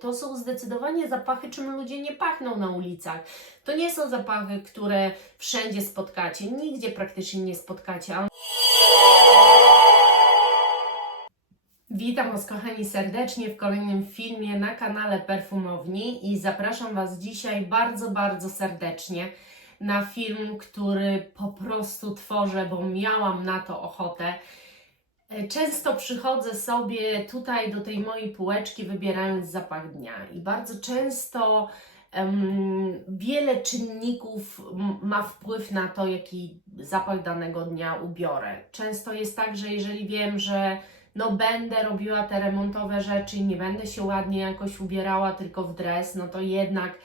To są zdecydowanie zapachy, czym ludzie nie pachną na ulicach. To nie są zapachy, które wszędzie spotkacie, nigdzie praktycznie nie spotkacie. Witam Was, kochani, serdecznie w kolejnym filmie na kanale Perfumowni i zapraszam Was dzisiaj bardzo, bardzo serdecznie na film, który po prostu tworzę, bo miałam na to ochotę. Często przychodzę sobie tutaj do tej mojej półeczki, wybierając zapach dnia i bardzo często wiele czynników ma wpływ na to, jaki zapach danego dnia ubiorę. Często jest tak, że jeżeli wiem, że będę robiła te remontowe rzeczy i nie będę się ładnie jakoś ubierała, tylko w dres, no to jednak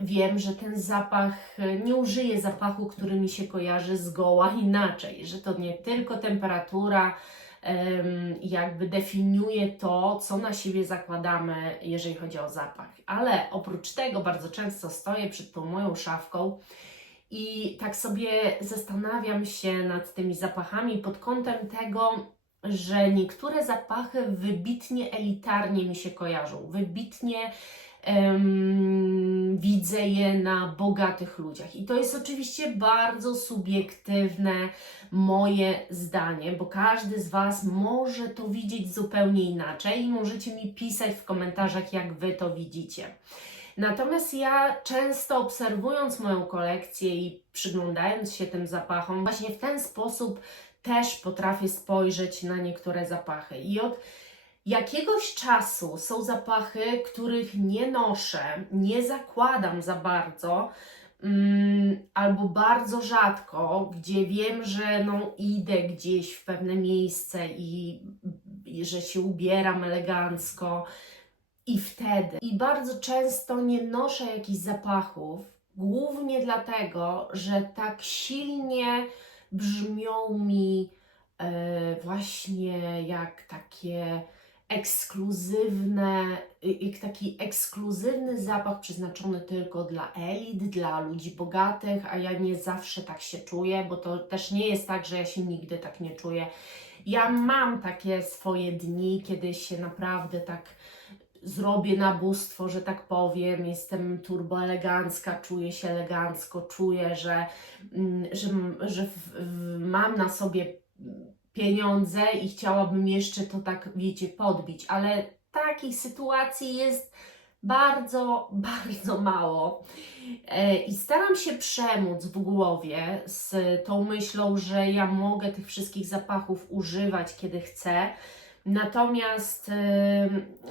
wiem, że ten zapach, nie użyję zapachu, który mi się kojarzy zgoła inaczej, że to nie tylko temperatura jakby definiuje to, co na siebie zakładamy, jeżeli chodzi o zapach. Ale oprócz tego bardzo często stoję przed tą moją szafką i tak sobie zastanawiam się nad tymi zapachami pod kątem tego, że niektóre zapachy wybitnie elitarnie mi się kojarzą, wybitnie widzę je na bogatych ludziach. I to jest oczywiście bardzo subiektywne moje zdanie, bo każdy z Was może to widzieć zupełnie inaczej i możecie mi pisać w komentarzach, jak Wy to widzicie. Natomiast ja często obserwując moją kolekcję i przyglądając się tym zapachom, właśnie w ten sposób też potrafię spojrzeć na niektóre zapachy. I od jakiegoś czasu są zapachy, których nie noszę, nie zakładam za bardzo, albo bardzo rzadko, gdzie wiem, że idę gdzieś w pewne miejsce i że się ubieram elegancko i wtedy. I bardzo często nie noszę jakichś zapachów, głównie dlatego, że tak silnie brzmią mi właśnie jak takie taki ekskluzywny zapach przeznaczony tylko dla elit, dla ludzi bogatych, a ja nie zawsze tak się czuję, bo to też nie jest tak, że ja się nigdy tak nie czuję. Ja mam takie swoje dni, kiedy się naprawdę tak zrobię nabóstwo, że tak powiem, jestem turbo elegancka, czuję się elegancko, czuję, że mam na sobie pieniądze i chciałabym jeszcze to tak, wiecie, podbić, ale takich sytuacji jest bardzo, bardzo mało. I staram się przemóc w głowie z tą myślą, że ja mogę tych wszystkich zapachów używać, kiedy chcę. Natomiast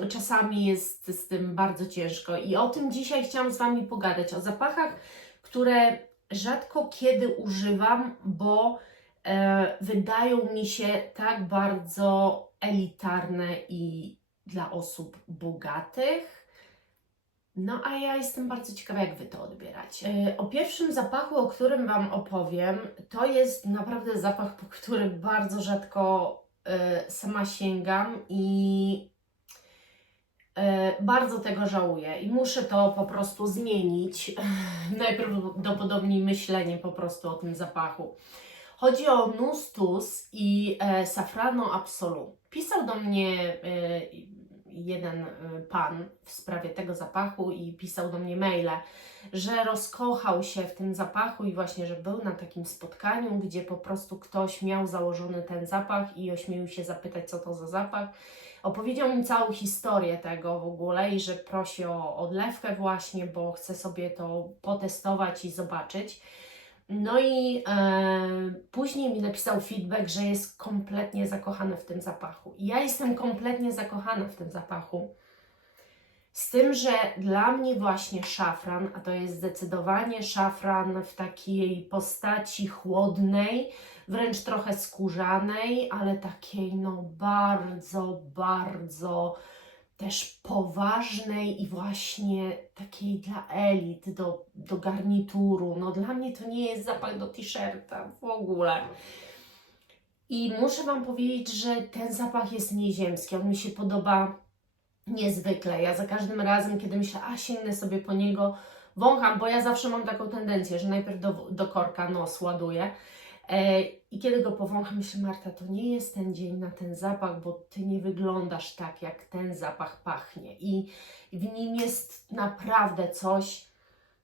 czasami jest z tym bardzo ciężko i o tym dzisiaj chciałam z Wami pogadać, o zapachach, które rzadko kiedy używam, bo wydają mi się tak bardzo elitarne i dla osób bogatych. No a ja jestem bardzo ciekawa, jak Wy to odbieracie. O pierwszym zapachu, o którym Wam opowiem, to jest naprawdę zapach, po który bardzo rzadko sama sięgam i bardzo tego żałuję i muszę to po prostu zmienić. Najprawdopodobniej myślenie po prostu o tym zapachu. Chodzi o Nustus i Safrano Absolu. Pisał do mnie jeden pan w sprawie tego zapachu i pisał do mnie maile, że rozkochał się w tym zapachu i właśnie, że był na takim spotkaniu, gdzie po prostu ktoś miał założony ten zapach i ośmielił się zapytać, co to za zapach. Opowiedział mi całą historię tego w ogóle i że prosi o odlewkę właśnie, bo chce sobie to potestować i zobaczyć. No i później mi napisał feedback, że jest kompletnie zakochany w tym zapachu. I ja jestem kompletnie zakochana w tym zapachu. Z tym, że dla mnie właśnie szafran, a to jest zdecydowanie szafran w takiej postaci chłodnej, wręcz trochę skórzanej, ale takiej bardzo, bardzo też poważnej i właśnie takiej dla elit, do garnituru. No dla mnie to nie jest zapach do t-shirta w ogóle. I muszę Wam powiedzieć, że ten zapach jest nieziemski. On mi się podoba niezwykle. Ja za każdym razem, kiedy myślę, sięgnę sobie po niego, wącham, bo ja zawsze mam taką tendencję, że najpierw do korka nos ładuję. I kiedy go powącham, myślę, Marta, to nie jest ten dzień na ten zapach, bo Ty nie wyglądasz tak, jak ten zapach pachnie. I w nim jest naprawdę coś,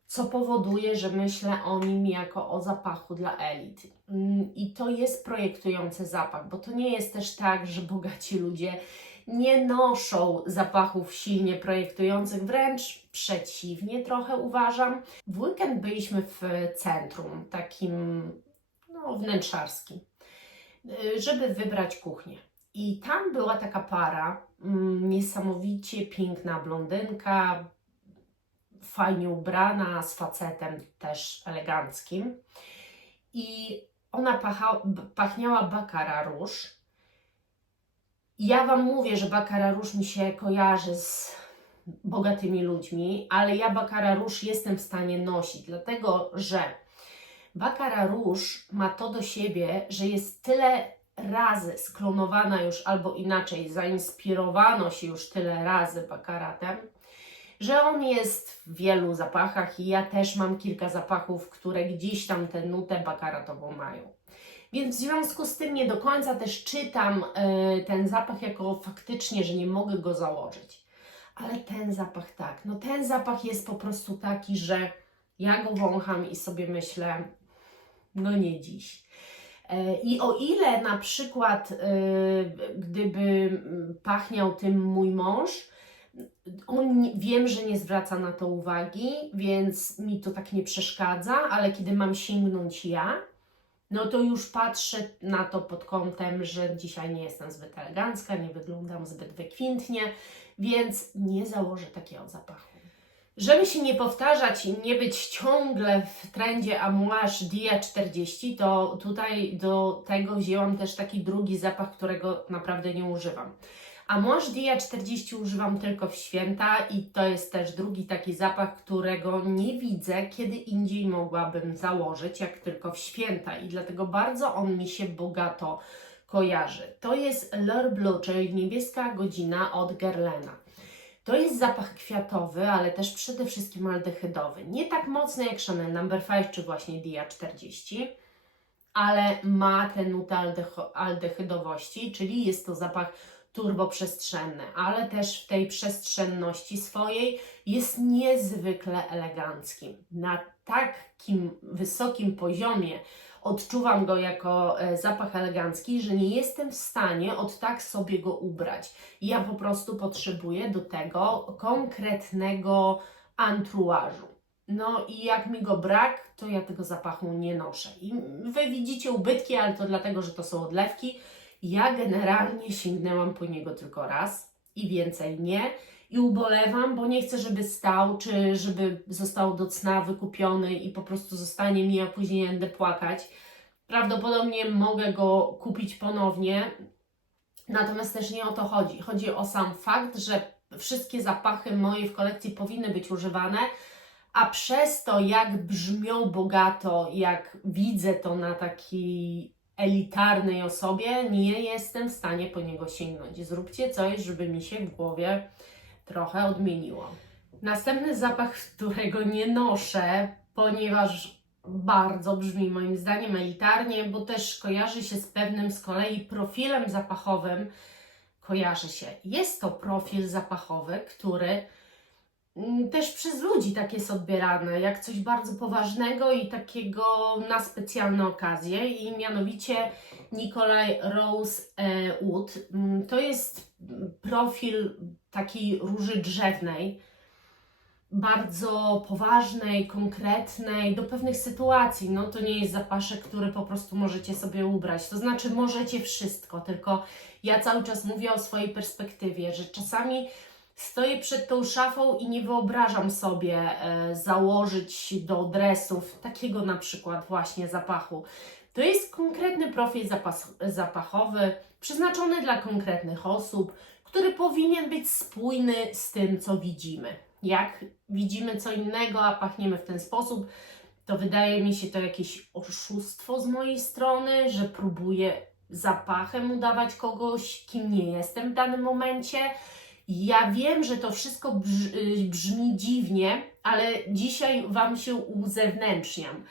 co powoduje, że myślę o nim jako o zapachu dla elit. I to jest projektujący zapach, bo to nie jest też tak, że bogaci ludzie nie noszą zapachów silnie projektujących, wręcz przeciwnie trochę uważam. W weekend byliśmy w centrum takim wnętrzarskim, żeby wybrać kuchnię. I tam była taka para, niesamowicie piękna blondynka, fajnie ubrana, z facetem też eleganckim. I ona pachniała Baccarat Rouge. Ja Wam mówię, że Baccarat Rouge mi się kojarzy z bogatymi ludźmi, ale ja Baccarat Rouge jestem w stanie nosić, dlatego że Baccarat Rouge ma to do siebie, że jest tyle razy sklonowana już, albo inaczej, zainspirowano się już tyle razy Baccaratem, że on jest w wielu zapachach i ja też mam kilka zapachów, które gdzieś tam tę nutę bakaratową mają. Więc w związku z tym nie do końca też czytam ten zapach jako faktycznie, że nie mogę go założyć. Ale ten zapach tak, no ten zapach jest po prostu taki, że ja go wącham i sobie myślę, no nie dziś. I o ile na przykład gdyby pachniał tym mój mąż, wiem, że nie zwraca na to uwagi, więc mi to tak nie przeszkadza, ale kiedy mam sięgnąć ja, no to już patrzę na to pod kątem, że dzisiaj nie jestem zbyt elegancka, nie wyglądam zbyt wykwintnie, więc nie założę takiego zapachu. Żeby się nie powtarzać i nie być ciągle w trendzie Amouage Dia 40, to tutaj do tego wzięłam też taki drugi zapach, którego naprawdę nie używam. Amouage Dia 40 używam tylko w święta i to jest też drugi taki zapach, którego nie widzę, kiedy indziej mogłabym założyć, jak tylko w święta i dlatego bardzo on mi się bogato kojarzy. To jest L'Heure Bleue, czyli niebieska godzina od Guerlaina. To jest zapach kwiatowy, ale też przede wszystkim aldehydowy. Nie tak mocny jak Chanel No. 5 czy właśnie Dia 40, ale ma tę nutę aldehydowości, czyli jest to zapach turboprzestrzenny, ale też w tej przestrzenności swojej jest niezwykle elegancki. Na takim wysokim poziomie odczuwam go jako zapach elegancki, że nie jestem w stanie od tak sobie go ubrać. Ja po prostu potrzebuję do tego konkretnego anturażu. No i jak mi go brak, to ja tego zapachu nie noszę. I Wy widzicie ubytki, ale to dlatego, że to są odlewki. Ja generalnie sięgnęłam po niego tylko raz i więcej nie. I ubolewam, bo nie chcę, żeby stał, czy żeby został do cna wykupiony i po prostu zostanie mi, a później będę płakać. Prawdopodobnie mogę go kupić ponownie, natomiast też nie o to chodzi. Chodzi o sam fakt, że wszystkie zapachy moje w kolekcji powinny być używane, a przez to, jak brzmią bogato, jak widzę to na takiej elitarnej osobie, nie jestem w stanie po niego sięgnąć. Zróbcie coś, żeby mi się w głowie trochę odmieniło. Następny zapach, którego nie noszę, ponieważ bardzo brzmi moim zdaniem elitarnie, bo też kojarzy się z pewnym z kolei profilem zapachowym. Kojarzy się. Jest to profil zapachowy, który też przez ludzi tak jest odbierane, jak coś bardzo poważnego i takiego na specjalne okazje, i mianowicie Nicolai Rose Wood. To jest profil takiej róży drzewnej, bardzo poważnej, konkretnej, do pewnych sytuacji. No to nie jest zapaszek, który po prostu możecie sobie ubrać. To znaczy możecie wszystko, tylko ja cały czas mówię o swojej perspektywie, że czasami stoję przed tą szafą i nie wyobrażam sobie założyć do dresów takiego na przykład właśnie zapachu. To jest konkretny profil zapachowy, przeznaczony dla konkretnych osób, który powinien być spójny z tym, co widzimy. Jak widzimy co innego, a pachniemy w ten sposób, to wydaje mi się to jakieś oszustwo z mojej strony, że próbuję zapachem udawać kogoś, kim nie jestem w danym momencie. Ja wiem, że to wszystko brzmi dziwnie, ale dzisiaj Wam się uzewnętrzniam.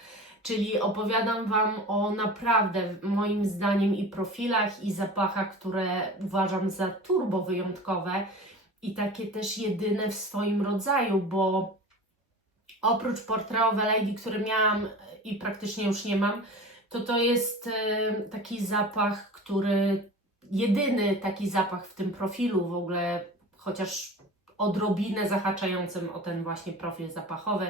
Czyli opowiadam Wam o naprawdę moim zdaniem i profilach, i zapachach, które uważam za turbo wyjątkowe i takie też jedyne w swoim rodzaju, bo oprócz Portrait of a Lady, który miałam i praktycznie już nie mam, to jest taki zapach, jedyny taki zapach w tym profilu w ogóle, chociaż odrobinę zahaczającym o ten właśnie profil zapachowy,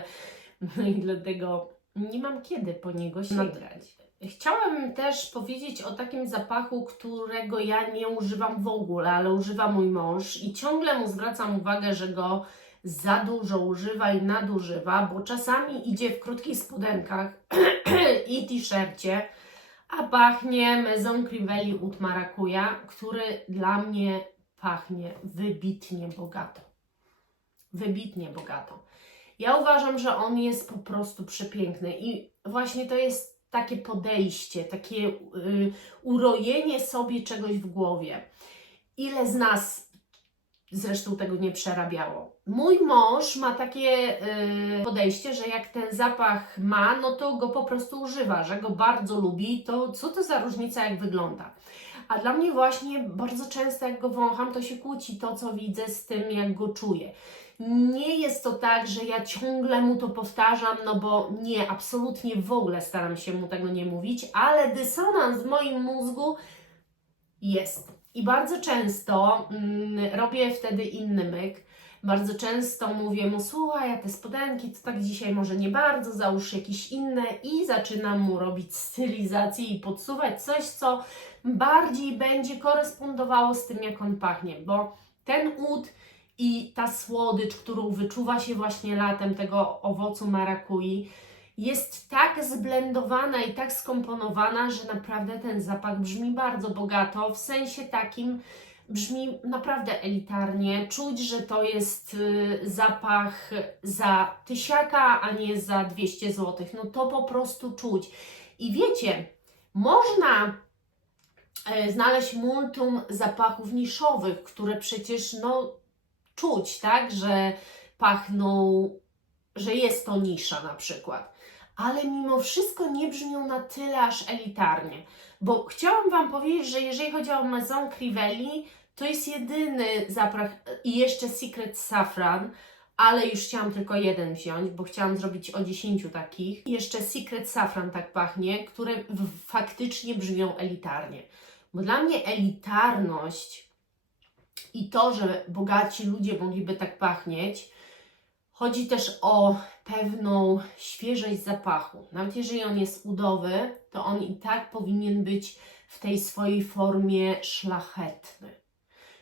no i dlatego nie mam kiedy po niego sięgać. Chciałam też powiedzieć o takim zapachu, którego ja nie używam w ogóle, ale używa mój mąż i ciągle mu zwracam uwagę, że go za dużo używa i nadużywa, bo czasami idzie w krótkich spodenkach i t-shircie, a pachnie Maison Crivelli Oud Maracuja, który dla mnie pachnie wybitnie bogato. Wybitnie bogato. Ja uważam, że on jest po prostu przepiękny i właśnie to jest takie podejście, takie urojenie sobie czegoś w głowie. Ile z nas zresztą tego nie przerabiało? Mój mąż ma takie podejście, że jak ten zapach ma, no to go po prostu używa, że go bardzo lubi, to co to za różnica, jak wygląda. A dla mnie właśnie bardzo często jak go wącham, to się kłóci to, co widzę, z tym, jak go czuję. Nie jest to tak, że ja ciągle mu to powtarzam, no bo nie, absolutnie w ogóle staram się mu tego nie mówić, ale dysonans w moim mózgu jest. I bardzo często robię wtedy inny myk. Bardzo często mówię mu, słuchaj, ja te spodenki to tak dzisiaj może nie bardzo, załóż jakieś inne i zaczynam mu robić stylizację i podsuwać coś, co bardziej będzie korespondowało z tym, jak on pachnie, bo ten oud i ta słodycz, którą wyczuwa się właśnie latem tego owocu marakui, jest tak zblendowana i tak skomponowana, że naprawdę ten zapach brzmi bardzo bogato, w sensie takim brzmi naprawdę elitarnie. Czuć, że to jest zapach za 1000, a nie za 200 zł. No to po prostu czuć. I wiecie, można znaleźć multum zapachów niszowych, które przecież no czuć, tak, że pachną, że jest to nisza na przykład. Ale mimo wszystko nie brzmią na tyle aż elitarnie. Bo chciałam Wam powiedzieć, że jeżeli chodzi o Maison Crivelli, to jest jedyny zapach i jeszcze Secret Saffron, ale już chciałam tylko jeden wziąć, bo chciałam zrobić o 10 takich. I jeszcze Secret Saffron tak pachnie, które faktycznie brzmią elitarnie. Bo dla mnie elitarność i to, że bogaci ludzie mogliby tak pachnieć, chodzi też o pewną świeżość zapachu. Nawet jeżeli on jest udowy, to on i tak powinien być w tej swojej formie szlachetny.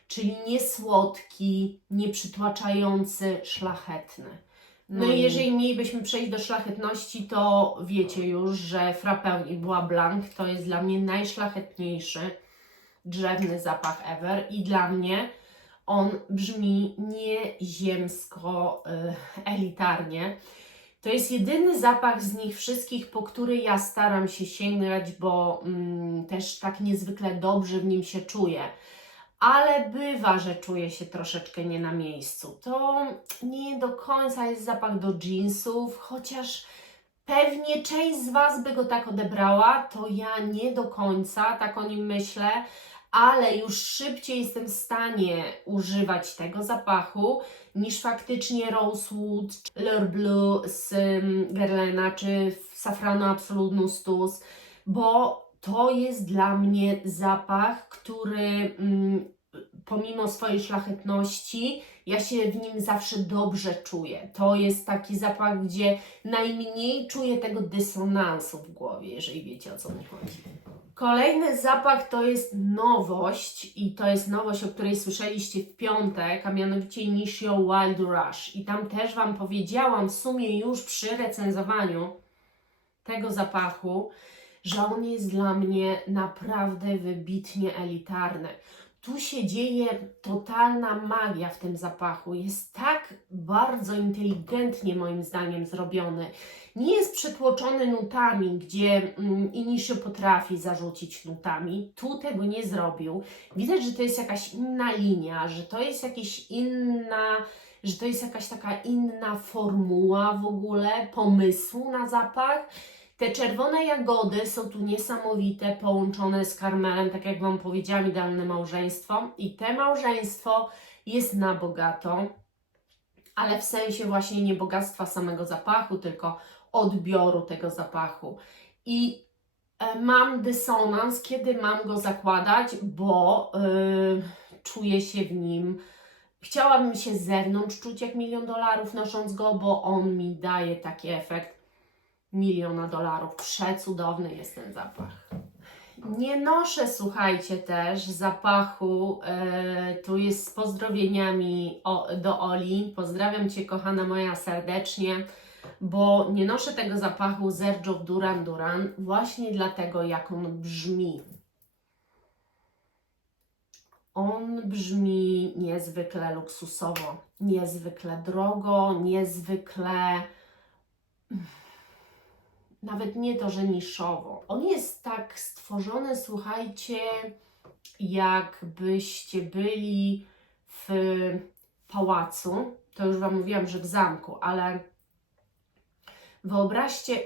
Czyli nie słodki, nie przytłaczający, szlachetny. No i jeżeli mielibyśmy przejść do szlachetności, to wiecie już, że Frappé i Bois Blanc to jest dla mnie najszlachetniejszy drzewny zapach ever i dla mnie on brzmi nieziemsko elitarnie. To jest jedyny zapach z nich wszystkich, po który ja staram się sięgać, bo też tak niezwykle dobrze w nim się czuję. Ale bywa, że czuję się troszeczkę nie na miejscu. To nie do końca jest zapach do jeansów, chociaż pewnie część z Was by go tak odebrała, to ja nie do końca tak o nim myślę, ale już szybciej jestem w stanie używać tego zapachu niż faktycznie Rosewood, L'Heure Bleu z Guerlaina czy Safrano Absolute Nustus, bo to jest dla mnie zapach, który pomimo swojej szlachetności, ja się w nim zawsze dobrze czuję. To jest taki zapach, gdzie najmniej czuję tego dysonansu w głowie, jeżeli wiecie, o co mi chodzi. Kolejny zapach to jest nowość i to jest nowość, o której słyszeliście w piątek, a mianowicie Initio Wild Rush. I tam też Wam powiedziałam w sumie już przy recenzowaniu tego zapachu, że on jest dla mnie naprawdę wybitnie elitarny. Tu się dzieje totalna magia w tym zapachu. Jest tak bardzo inteligentnie moim zdaniem zrobiony. Nie jest przytłoczony nutami, gdzie Initio potrafi zarzucić nutami. Tu tego nie zrobił. Widać, że to jest jakaś inna linia, że to jest jakaś taka inna formuła w ogóle pomysłu na zapach. Te czerwone jagody są tu niesamowite, połączone z karmelem, tak jak Wam powiedziałam, idealne małżeństwo. I te małżeństwo jest na bogato, ale w sensie właśnie nie bogactwa samego zapachu, tylko odbioru tego zapachu. I mam dysonans, kiedy mam go zakładać, bo czuję się w nim. Chciałabym się z zewnątrz czuć jak $1 000 000 nosząc go, bo on mi daje taki efekt $1 000 000. Przecudowny jest ten zapach. Nie noszę, słuchajcie, też zapachu, tu jest z pozdrowieniami do Oli. Pozdrawiam Cię, kochana moja, serdecznie, bo nie noszę tego zapachu Sergio Duran Duran właśnie dlatego, jak on brzmi. On brzmi niezwykle luksusowo, niezwykle drogo, niezwykle... Nawet nie to, że niszowo. On jest tak stworzony, słuchajcie, jakbyście byli w pałacu. To już Wam mówiłam, że w zamku, ale wyobraźcie,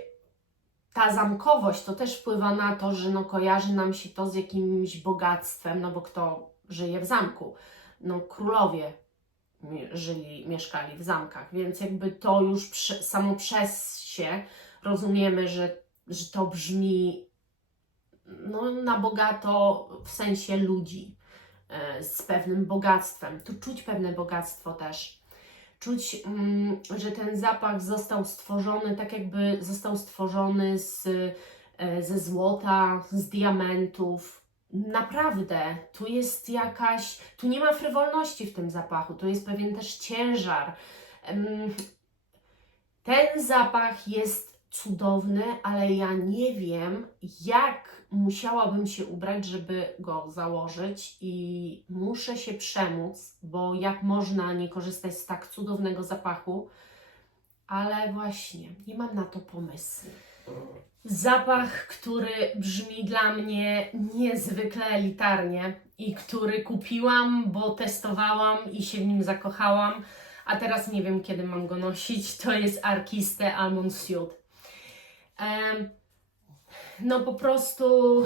ta zamkowość to też wpływa na to, że no kojarzy nam się to z jakimś bogactwem, no bo kto żyje w zamku? No królowie mieszkali w zamkach, więc jakby to już samo przez się rozumiemy, że to brzmi no, na bogato w sensie ludzi, z pewnym bogactwem. Tu czuć pewne bogactwo też. Czuć, że ten zapach został stworzony, tak jakby został stworzony ze złota, z diamentów. Naprawdę, tu jest jakaś, tu nie ma frywolności w tym zapachu, tu jest pewien też ciężar. Ten zapach jest cudowny, ale ja nie wiem, jak musiałabym się ubrać, żeby go założyć i muszę się przemóc, bo jak można nie korzystać z tak cudownego zapachu, ale właśnie nie mam na to pomysłu. Zapach, który brzmi dla mnie niezwykle elitarnie i który kupiłam, bo testowałam i się w nim zakochałam, a teraz nie wiem, kiedy mam go nosić, to jest Arquiste Almond Suede. No po prostu,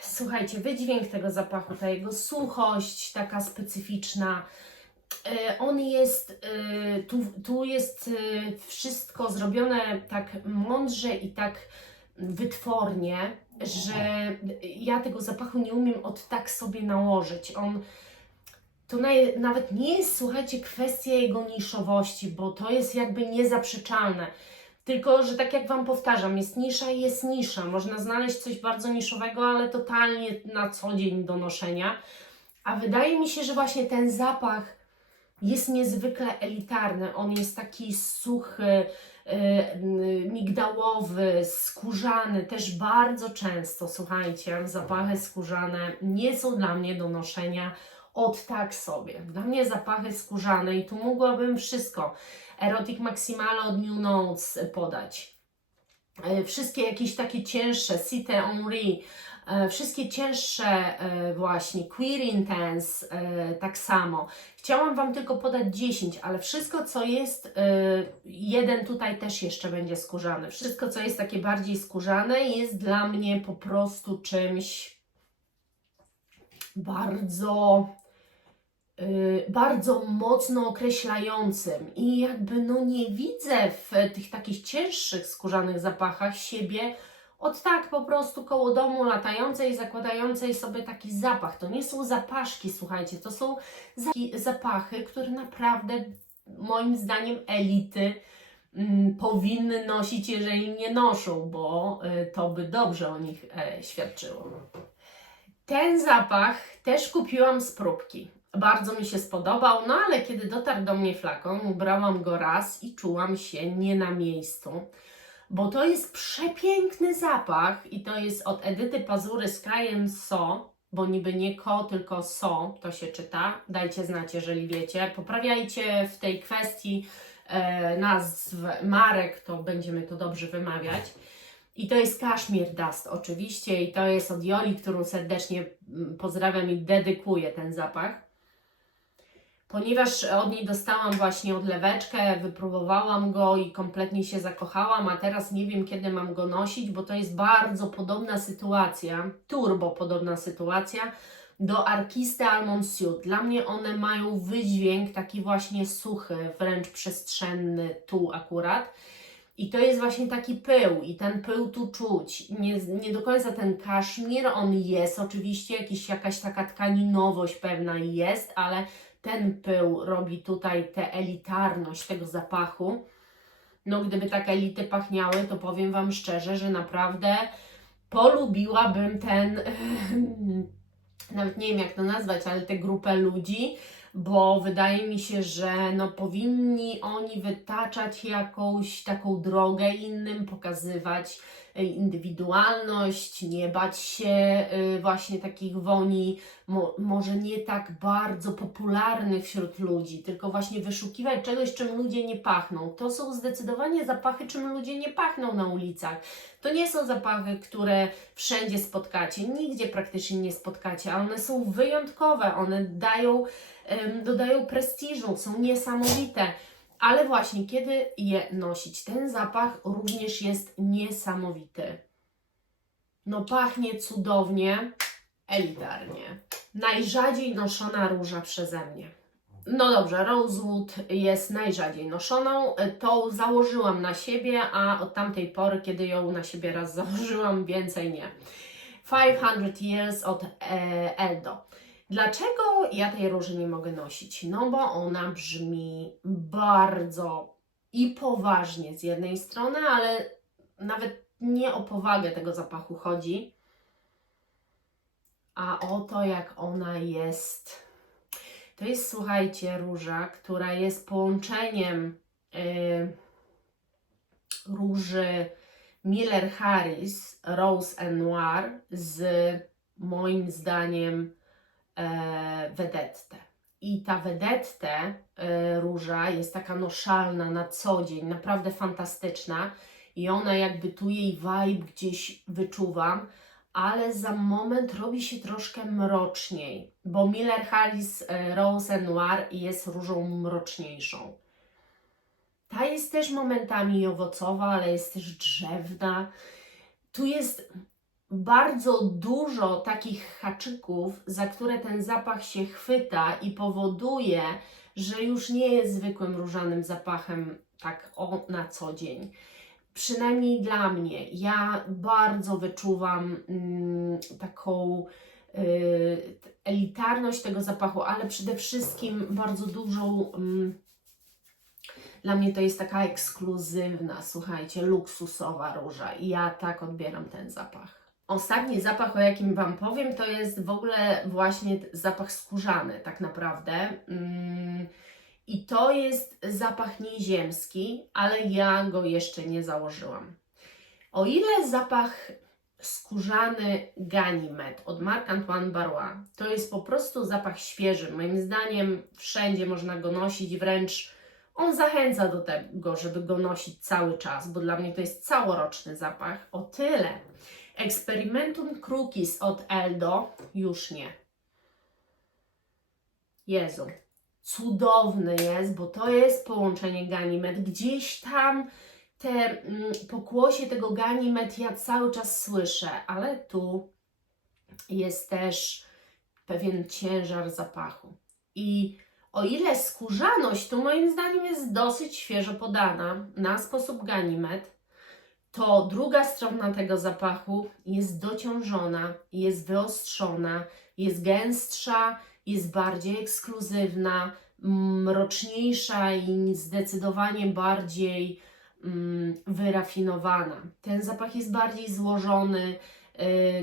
słuchajcie, wydźwięk tego zapachu, ta jego suchość taka specyficzna, on jest, tu jest wszystko zrobione tak mądrze i tak wytwornie, że ja tego zapachu nie umiem od tak sobie nałożyć. To nawet nie jest, słuchajcie, kwestia jego niszowości, bo to jest jakby niezaprzeczalne. Tylko, że tak jak Wam powtarzam, jest nisza i jest nisza. Można znaleźć coś bardzo niszowego, ale totalnie na co dzień do noszenia. A wydaje mi się, że właśnie ten zapach jest niezwykle elitarny. On jest taki suchy, migdałowy, skórzany. Też bardzo często, słuchajcie, zapachy skórzane nie są dla mnie do noszenia od tak sobie. Dla mnie zapachy skórzane i tu mogłabym wszystko. Erotic Maximale od New Notes podać. Wszystkie jakieś takie cięższe, Cité Henri, wszystkie cięższe właśnie, Queer Intense tak samo. Chciałam Wam tylko podać 10, ale wszystko co jest, jeden tutaj też jeszcze będzie skórzany. Wszystko co jest takie bardziej skórzane jest dla mnie po prostu czymś bardzo mocno określającym i jakby no nie widzę w tych takich cięższych skórzanych zapachach siebie od tak po prostu koło domu latającej, zakładającej sobie taki zapach. To nie są zapaszki, słuchajcie, to są zapachy, które naprawdę moim zdaniem elity powinny nosić, jeżeli nie noszą, bo to by dobrze o nich świadczyło. Ten zapach też kupiłam z próbki. Bardzo mi się spodobał, no ale kiedy dotarł do mnie flakon, ubrałam go raz i czułam się nie na miejscu, bo to jest przepiękny zapach i to jest od Edyty Pazury Sky and So, bo niby nie ko, tylko so, to się czyta. Dajcie znać, jeżeli wiecie. Poprawiajcie w tej kwestii nazw marek, to będziemy to dobrze wymawiać. I to jest Cashmere Dust oczywiście i to jest od Joli, którą serdecznie pozdrawiam i dedykuję ten zapach. ponieważ od niej dostałam właśnie odleweczkę, wypróbowałam go i kompletnie się zakochałam, a teraz nie wiem, kiedy mam go nosić, bo to jest bardzo podobna sytuacja, turbo podobna sytuacja do Arquiste Almond Suit. Dla mnie one mają wydźwięk taki właśnie suchy, wręcz przestrzenny tu akurat. I to jest właśnie taki pył i ten pył tu czuć. Nie do końca ten kaszmir, on jest oczywiście, jakaś taka tkaninowość pewna jest, ale ten pył robi tutaj tę elitarność tego zapachu. No gdyby tak elity pachniały, to powiem Wam szczerze, że naprawdę polubiłabym ten, nawet nie wiem jak to nazwać, ale tę grupę ludzi, bo wydaje mi się, że no, powinni oni wytaczać jakąś taką drogę innym, pokazywać indywidualność, nie bać się właśnie takich woni, może nie tak bardzo popularnych wśród ludzi, tylko właśnie wyszukiwać czegoś, czym ludzie nie pachną. To są zdecydowanie zapachy, czym ludzie nie pachną na ulicach. To nie są zapachy, które wszędzie spotkacie, nigdzie praktycznie nie spotkacie, a one są wyjątkowe, one dodają prestiżu, są niesamowite. Ale właśnie, kiedy je nosić? Ten zapach również jest niesamowity. No pachnie cudownie, elitarnie. Najrzadziej noszona róża przeze mnie. No dobrze, Rosewood jest najrzadziej noszoną. Tą założyłam na siebie, a od tamtej pory, kiedy ją na siebie raz założyłam, więcej nie. 500 Years od Eldo. Dlaczego ja tej róży nie mogę nosić? No bo ona brzmi bardzo i poważnie z jednej strony, ale nawet nie o powagę tego zapachu chodzi, a o to, jak ona jest. To jest, słuchajcie, róża, która jest połączeniem róży Miller Harris Rose Noir z moim zdaniem Vedette. I ta Vedette róża jest taka noszalna na co dzień, naprawdę fantastyczna i ona jakby tu jej vibe gdzieś wyczuwam, ale za moment robi się troszkę mroczniej, bo Miller Harris Rose Noir jest różą mroczniejszą. Ta jest też momentami owocowa, ale jest też drzewna. Tu jest bardzo dużo takich haczyków, za które ten zapach się chwyta i powoduje, że już nie jest zwykłym różanym zapachem tak na co dzień. Przynajmniej dla mnie. Ja bardzo wyczuwam taką elitarność tego zapachu, ale przede wszystkim bardzo dużą, dla mnie to jest taka ekskluzywna, słuchajcie, luksusowa róża i ja tak odbieram ten zapach. Ostatni zapach, o jakim Wam powiem, to jest w ogóle właśnie zapach skórzany tak naprawdę. I to jest zapach nieziemski, ale ja go jeszcze nie założyłam. O ile zapach skórzany Ganymede od Marc-Antoine Barrois to jest po prostu zapach świeży, moim zdaniem wszędzie można go nosić, wręcz on zachęca do tego, żeby go nosić cały czas, bo dla mnie to jest całoroczny zapach. O tyle Experimentum Crucis od Eldo już nie. Jezu, cudowny jest, bo to jest połączenie Ganymede. Gdzieś tam te pokłosie tego Ganymede ja cały czas słyszę, ale tu jest też pewien ciężar zapachu. I o ile skórzaność tu moim zdaniem jest dosyć świeżo podana na sposób Ganymede, to druga strona tego zapachu jest dociążona, jest wyostrzona, jest gęstsza, jest bardziej ekskluzywna, mroczniejsza i zdecydowanie bardziej wyrafinowana. Ten zapach jest bardziej złożony,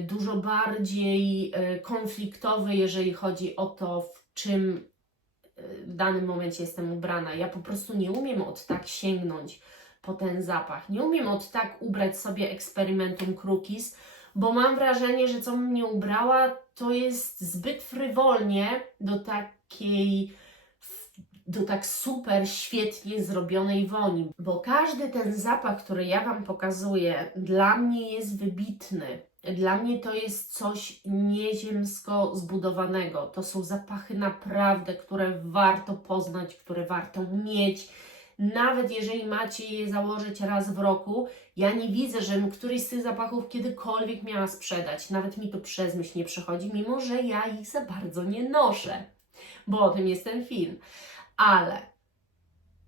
dużo bardziej konfliktowy, jeżeli chodzi o to, w czym w danym momencie jestem ubrana. Ja po prostu nie umiem od tak sięgnąć po ten zapach. Nie umiem od tak ubrać sobie Experimentum Crucis, bo mam wrażenie, że co bym nie ubrała, to jest zbyt frywolnie do tak super świetnie zrobionej woni, bo każdy ten zapach, który ja Wam pokazuję, dla mnie jest wybitny. Dla mnie to jest coś nieziemsko zbudowanego. To są zapachy naprawdę, które warto poznać, które warto mieć. Nawet jeżeli macie je założyć raz w roku, ja nie widzę, żebym któryś z tych zapachów kiedykolwiek miała sprzedać. Nawet mi to przez myśl nie przechodzi, mimo że ja ich za bardzo nie noszę, bo o tym jest ten film. Ale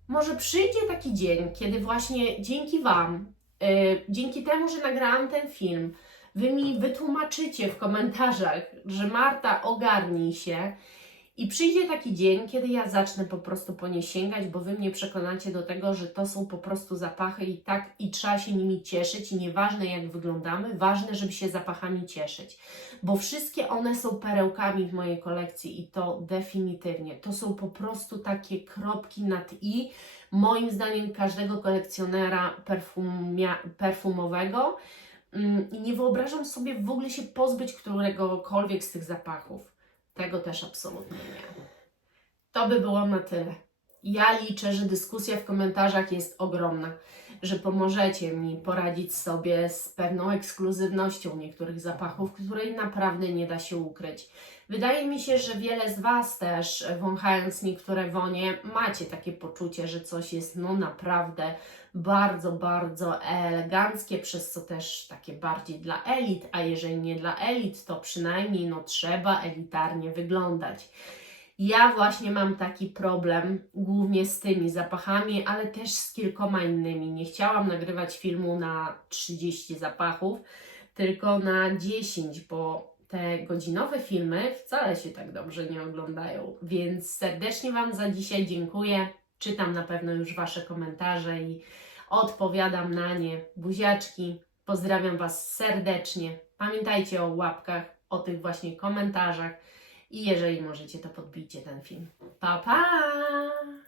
może przyjdzie taki dzień, kiedy właśnie dzięki Wam, dzięki temu, że nagrałam ten film, Wy mi wytłumaczycie w komentarzach, że Marta, ogarnij się, i przyjdzie taki dzień, kiedy ja zacznę po prostu po nie sięgać, bo Wy mnie przekonacie do tego, że to są po prostu zapachy i tak, i trzeba się nimi cieszyć i nieważne jak wyglądamy, ważne, żeby się zapachami cieszyć, bo wszystkie one są perełkami w mojej kolekcji i to definitywnie. To są po takie kropki nad i, moim zdaniem, każdego kolekcjonera perfumowego. I nie wyobrażam sobie w ogóle się pozbyć któregokolwiek z tych zapachów. Tego też absolutnie nie. To by było na tyle. Ja liczę, że dyskusja w komentarzach jest ogromna, że pomożecie mi poradzić sobie z pewną ekskluzywnością niektórych zapachów, której naprawdę nie da się ukryć. Wydaje mi się, że wiele z Was też, wąchając niektóre wonie, macie takie poczucie, że coś jest naprawdę bardzo, bardzo eleganckie, przez co też takie bardziej dla elit, a jeżeli nie dla elit, to przynajmniej trzeba elitarnie wyglądać. Ja właśnie mam taki problem głównie z tymi zapachami, ale też z kilkoma innymi. Nie chciałam nagrywać filmu na 30 zapachów, tylko na 10, bo te godzinowe filmy wcale się tak dobrze nie oglądają. Więc serdecznie Wam za dzisiaj dziękuję. Czytam na pewno już Wasze komentarze i odpowiadam na nie. Buziaczki, pozdrawiam Was serdecznie. Pamiętajcie o łapkach, o tych właśnie komentarzach. I jeżeli możecie, to podbijcie ten film. Pa, pa!